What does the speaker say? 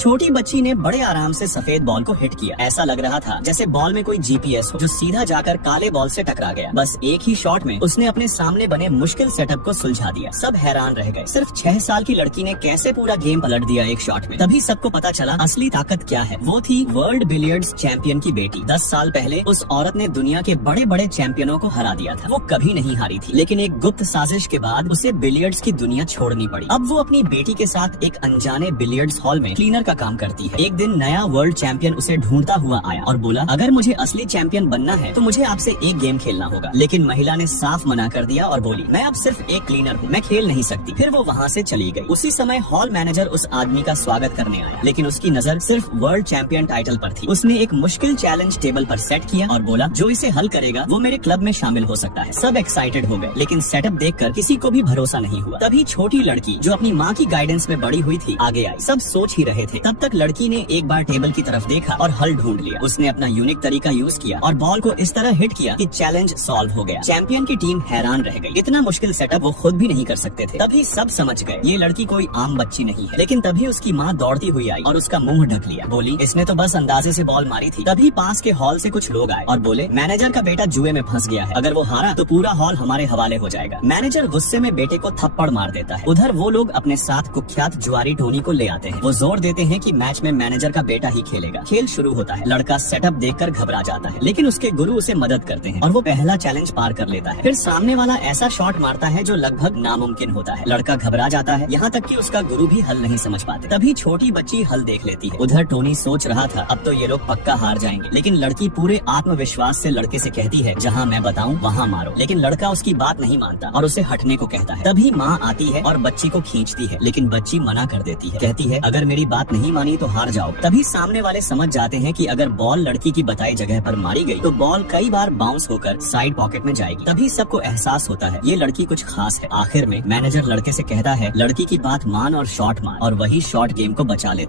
छोटी बच्ची ने बड़े आराम से सफेद बॉल को हिट किया। ऐसा लग रहा था जैसे बॉल में कोई जीपीएस हो जो सीधा जाकर काले बॉल से टकरा गया। बस एक ही शॉट में उसने अपने सामने बने मुश्किल सेटअप को सुलझा दिया। सब हैरान रह गए, सिर्फ 6 साल की लड़की ने कैसे पूरा गेम पलट दिया एक शॉट में। तभी सबको पता चला असली ताकत क्या है। वो थी वर्ल्ड बिलियर्ड्स चैंपियन की बेटी। 10 साल पहले उस औरत ने दुनिया के बड़े बड़े चैंपियनों को हरा दिया था। वो कभी नहीं हारी थी, लेकिन एक गुप्त साजिश के बाद उसे बिलियर्ड्स की दुनिया छोड़नी पड़ी। अब वो अपनी बेटी के साथ एक अनजाने बिलियर्ड्स हॉल में क्लीनर का काम करती है। एक दिन नया वर्ल्ड चैंपियन उसे ढूंढता हुआ आया और बोला, अगर मुझे असली चैंपियन बनना है तो मुझे आपसे एक गेम खेलना होगा। लेकिन महिला ने साफ मना कर दिया और बोली, मैं अब सिर्फ एक क्लीनर हूँ, मैं खेल नहीं सकती। फिर वो वहाँ से चली गई। उसी समय हॉल मैनेजर उस आदमी का स्वागत करने आया, लेकिन उसकी नजर सिर्फ वर्ल्ड चैंपियन टाइटल पर थी। उसने एक मुश्किल चैलेंज टेबल पर सेट किया और बोला, जो इसे हल करेगा वो मेरे क्लब में शामिल हो सकता है। सब एक्साइटेड हो गए, लेकिन सेटअप देखकर किसी को भी भरोसा नहीं हुआ। तभी छोटी लड़की जो अपनी माँ की गाइडेंस में बड़ी हुई थी आगे आई। सब सोच ही रहे थे। तब तक लड़की ने एक बार टेबल की तरफ देखा और हल ढूंढ लिया। उसने अपना यूनिक तरीका यूज किया और बॉल को इस तरह हिट किया कि चैलेंज सॉल्व हो गया। चैंपियन की टीम हैरान रह गई। इतना मुश्किल सेटअप वो खुद भी नहीं कर सकते थे। तभी सब समझ गए ये लड़की कोई आम बच्ची नहीं है। लेकिन तभी उसकी माँ दौड़ती हुई आई और उसका मुंह ढक लिया। बोली, इसने तो बस अंदाजे से बॉल मारी थी। तभी पास के हॉल से कुछ लोग आए और बोले, मैनेजर का बेटा जुए में फंस गया है, अगर वो हारा तो पूरा हॉल हमारे हवाले हो जाएगा। मैनेजर गुस्से में बेटे को थप्पड़ मार देता है। उधर वो लोग अपने साथ कुख्यात जुआरी टोनी को ले आते हैं। वो जोर देते हैं कि मैच में मैनेजर का बेटा ही खेलेगा। खेल शुरू होता है। लड़का सेटअप देखकर घबरा जाता है, लेकिन उसके गुरु उसे मदद करते हैं और वो पहला चैलेंज पार कर लेता है। फिर सामने वाला ऐसा शॉट मारता है जो लगभग नामुमकिन होता है। लड़का घबरा जाता है, यहाँ तक कि उसका गुरु भी हल नहीं समझ पाते। तभी छोटी बच्ची हल देख लेती है। उधर टोनी सोच रहा था अब तो ये लोग पक्का हार जाएंगे, लेकिन लड़की पूरे आत्मविश्वास से लड़के से कहती है, जहाँ मैं बताऊँ वहाँ मारो। लेकिन लड़का उसकी बात नहीं मानता और उसे हटने को कहता है। तभी माँ आती है और बच्ची को खींचती है, लेकिन बच्ची मना कर देती है। कहती है, अगर मेरी बात नहीं मानी तो हार जाओ। तभी सामने वाले समझ जाते हैं कि अगर बॉल लड़की की बताई जगह पर मारी गई तो बॉल कई बार बाउंस होकर साइड पॉकेट में जाएगी। तभी सबको एहसास होता है ये लड़की कुछ खास है। आखिर में मैनेजर लड़के से कहता है, लड़की की बात मान और शॉट मार, और वही शॉट गेम को बचा लेता है।